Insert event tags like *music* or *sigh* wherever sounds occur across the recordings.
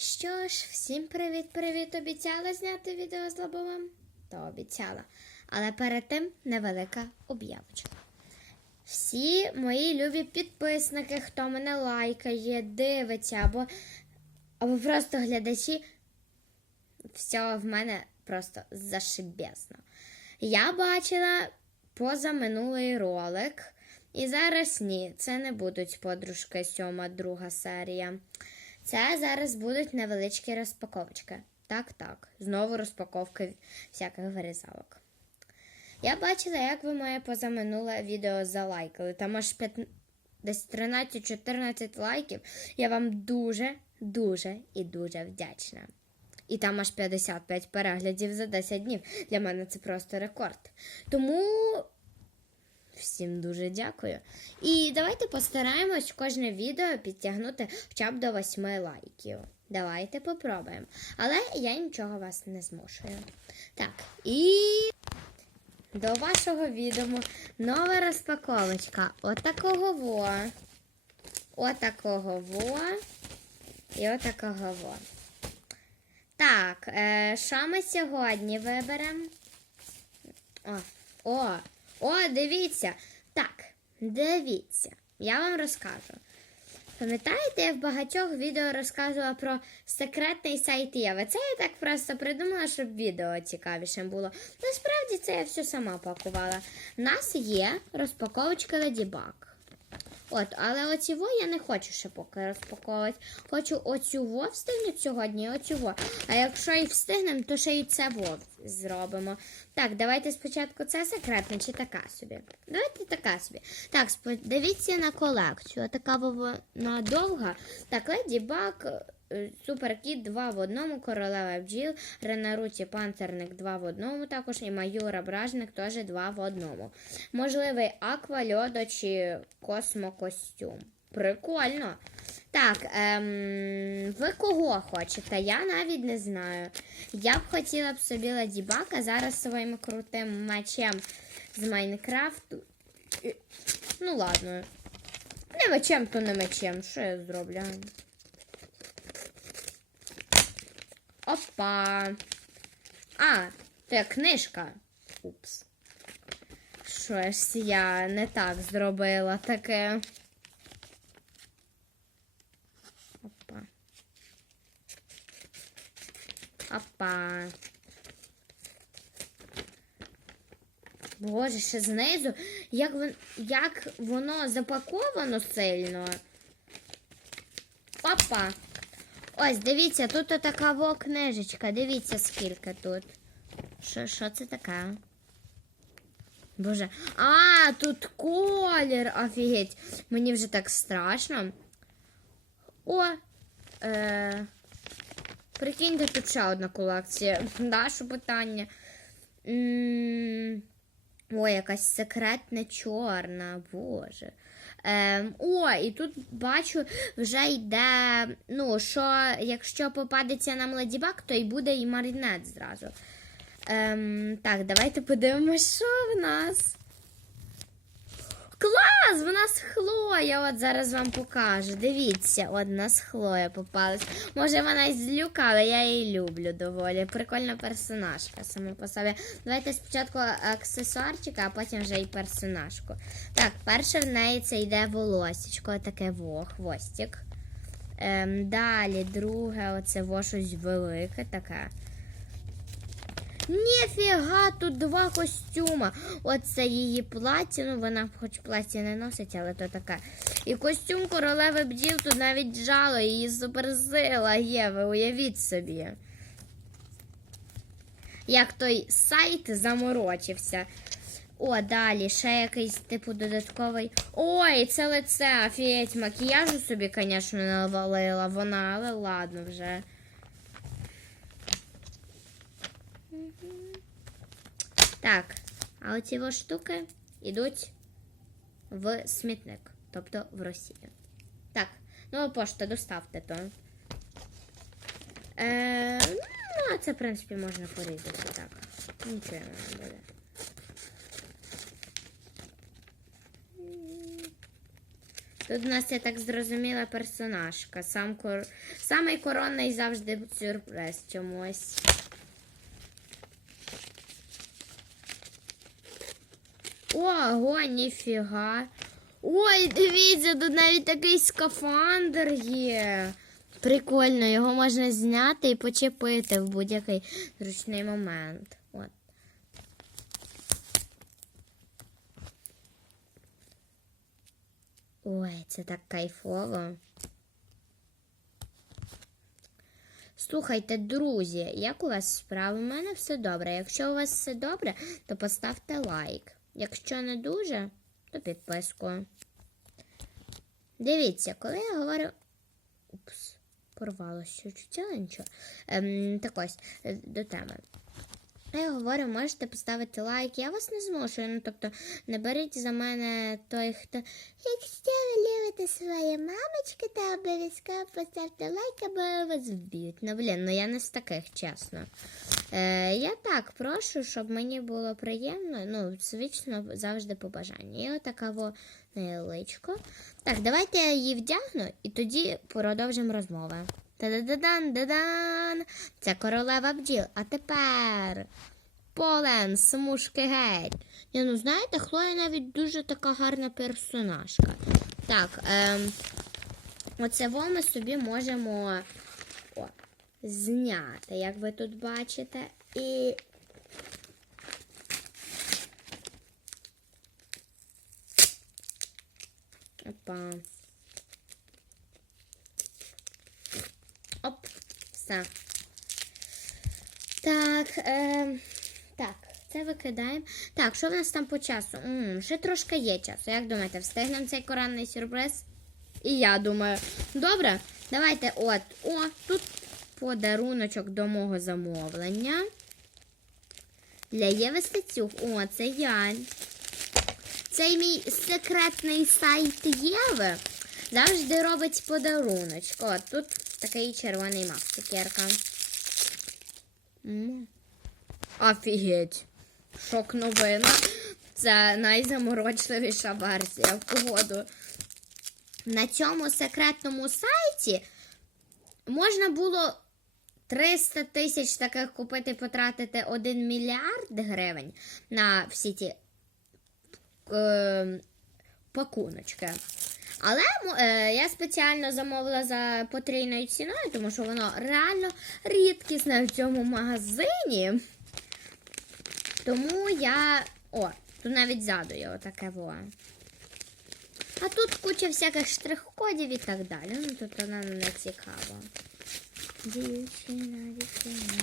Що ж, всім привіт-привіт! Обіцяла зняти відео з лобовим? То обіцяла. Але перед тим невелика об'явочка. Всі мої любі підписники, хто мене лайкає, дивиться або, або просто глядачі, все в мене просто зашибесно. Я бачила позаминулий ролик, і зараз ні, це не будуть подружки сьома, друга серія. Це зараз будуть невеличкі розпаковочки. Так, так. Знову розпаковки всяких вирізалок. Я бачила, як ви моє позаминуле відео залайкали. Там аж 5... десь 13-14 лайків. Я вам дуже, дуже і дуже вдячна. І там аж 55 переглядів за 10 днів. Для мене це просто рекорд. Тому всім дуже дякую. І давайте постараємось кожне відео підтягнути хоча б до 8 лайків. Давайте попробуємо. Але я нічого вас не змушую. Так, і до вашого відомо нова розпаковочка. Отакого во. Отакого во. І отакого во. Так, е, що ми сьогодні виберемо? О, о, о, дивіться. Так, дивіться. Я вам розкажу. Пам'ятаєте, я в багатьох відео розказувала про секретний сайт Єви. Це я так просто придумала, щоб відео цікавішим було. Насправді це я все сама пакувала. У нас є розпаковочка Ladybug. От, але оцього я не хочу ще поки розпаковувати. Хочу оцього встигнути сьогодні, оцю оцього. А якщо і встигнемо, то ще і це вов зробимо. Так, давайте спочатку це секретне чи така собі. Давайте така собі. Так, дивіться на колекцію. Така вона довга. Так, Леді Баг, Суперкіт 2 в одному, королева бджіл, Ренаруті Панцерник 2 в одному, також і Маюра Бражник теж 2 в одному. Можливий аква, льодо чи космокостюм. Прикольно. Так, ем, ви кого хочете? Я навіть не знаю. Я б хотіла б собі ладібака зараз своїм крутим мечем з Майнкрафту. Ну ладно. Не мечем, то не мечем. Що я зроблю? Опа. А, це книжка. Упс. Щось я не так зробила таке. Опа. Опа. Боже, ще знизу. Як, вон, як воно запаковано сильно. Опа. Ось, дивіться, тут така книжечка. Дивіться, скільки тут. Що, це таке? Боже. А, тут колір. Офігеть. Мені вже так страшно. О. Е, прикиньте, тут ще одна колекція. *laughs* Що питання. М, Ой, якась секретна чорна, боже. Ем, о, і тут бачу, вже йде, ну, що якщо попадеться нам ледібак, то й буде і маринет зразу. Ем, так, давайте подивимось, що в нас. Клас! В нас Хлоя. От зараз вам покажу. Дивіться, от в нас Хлоя попалась. Може, вона й злюка, але я її люблю доволі. Прикольна персонажка саме по собі. Давайте спочатку аксесуарчика, а потім вже і персонажку. Так, перше в неї це йде волосічко, таке во, хвостик. Ем, далі, друге, оце во щось велике таке. Ніфіга, тут два костюма. Оце її плаття, ну вона хоч плаття не носить, але то таке. І костюм королеви бджіл тут навіть жало, її суперсила є, ви уявіть собі. Як той сайт заморочився. О, далі ще якийсь типу додатковий. Ой, це лице, офігеть, макіяжу собі, звісно, навалила вона, але ладно вже. Так, а оці штуки йдуть в смітник, тобто в Росію. Так, ну пошта, доставте то. Е, ну, а це, в принципі, можна порізати так. Нічого не буде. Тут у нас, я так зрозуміла, персонажка. Сам кор... Самий коронний завжди сюрприз чомусь. Ого, ніфіга. Ой, дивіться, тут навіть такий скафандр є. Прикольно, його можна зняти і почепити в будь-який зручний момент. От. Ой, це так кайфово. Слухайте, друзі, як у вас справи? У мене все добре. Якщо у вас все добре, то поставте лайк. Якщо не дуже, то підписку. Дивіться, коли я говорю. Упс, порвалося чуття, нічого. Ем, так ось, е, до теми. Я говорю, можете поставити лайк. Я вас не змушую. Ну, тобто, не беріть за мене той, хто. Якщо любите свої мамочки, то обов'язково поставте лайк, або вас вб'ють. Ну, блін, ну я не з таких, чесно. Е, я так прошу, щоб мені було приємно. Ну, звично, завжди по бажанню. І отака во. Так, давайте я її вдягну і тоді продовжимо розмову. Та-да-да-дан, да-дан. Це королева бджіл. А тепер полен, смужки геть. Ні, ну знаєте, Хлоя навіть дуже така гарна персонажка. Так, ем, оце ми собі можемо о, зняти, як ви тут бачите. І. Опа. Оп, все. Так, е, так, це викидаємо. Так, що в нас там по часу? м ще трошки є часу. Як думаєте, встигнемо цей коронний сюрприз? І я думаю. Добре, давайте от. О, тут подаруночок до мого замовлення. Для Єви Стецюк. О, це я. Цей мій секретний сайт Єви завжди робить подаруночок. От тут такий червоний цукерка. Офігеть. Шок новина. Це найзаморочливіша версія в погоду. На цьому секретному сайті можна було 300 тисяч таких купити, потратити 1 мільярд гривень на всі ті е, пакуночки. Але е, я спеціально замовила за потрійною ціною, тому що воно реально рідкісне в цьому магазині. Тому я. О, тут навіть ззаду є отаке во. А тут куча всяких штрих-кодів і так далі. Ну тут вона не цікава. Дівчина, дівчина.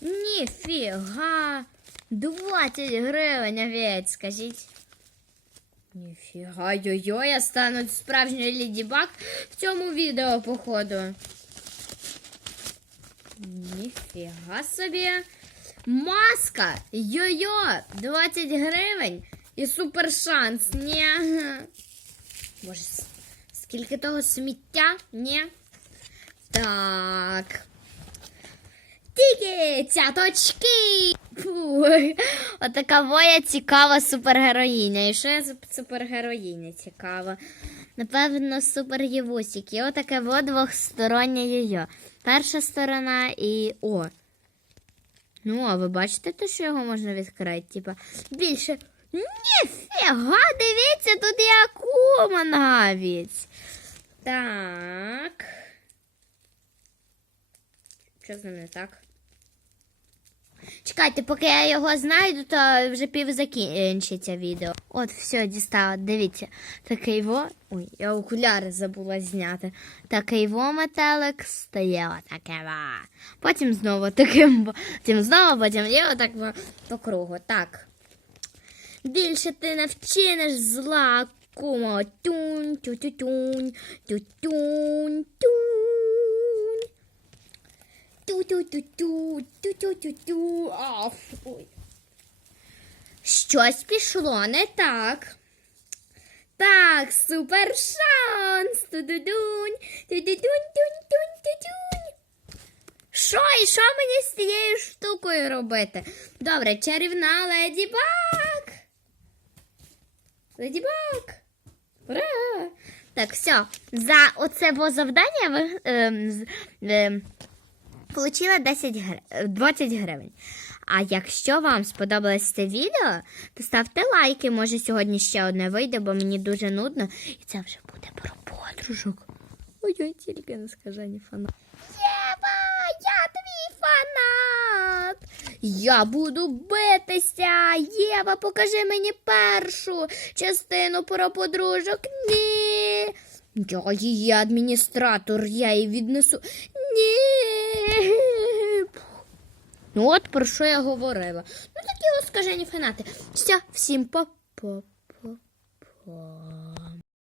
Ніфіга. 20 гривень овець, скажіть. Ніфіга, йо-йо, я стану справжньою леді баг в цьому відео, походу. Ніфіга собі. Маска! Йо-йо! 20 гривень і супер шанс. Ні. Боже, скільки того сміття? Ні. Так. Тільки цяточки. Фу. Отака моя цікава супергероїня. І що я супергероїня цікава? Напевно, супер Євусік. І отаке во двохстороннє йо. Перша сторона і. О. Ну, а ви бачите те, що його можна відкрити? Типа, більше. Ніфіга, дивіться, тут є акума навіть. Так. Що з ним не так? Чекайте, поки я його знайду, то вже пів закінчиться відео. От, все, дістала. Дивіться. Такий во. Ой, я окуляри забула зняти. Такий во метелик стає отаке. Потім знову таким, потім знову, потім і отак по кругу. Так. Більше ти не вчиниш зла, кумо. Тюнь, тю-тю-тюнь, тю-тюнь, тюнь. Ту-ту-ту-ту, ту-ту-ту-ту. Ой. Щось пішло не так. Так, супер шанс. Ту-ду-дунь, ту-ду-дунь-дунь-дунь-дунь. Що і що мені з цією штукою робити? Добре, чарівна леді баг. Леді Баг! Ура! Так, все. За оце завдання ви з- ем, Получила 10 гр... 20 гривень. А якщо вам сподобалось це відео, то ставте лайки. Може сьогодні ще одне вийде, бо мені дуже нудно. І це вже буде про подружок. Ой-ой, тільки не скажені фанат. Єва, я твій фанат. Я буду битися. Єва, покажи мені першу частину про подружок. Ні. Я її адміністратор, я її віднесу. Ні. Ну от про що я говорила. Ну такі от скажені фанати. Все, всім па-па-па-па.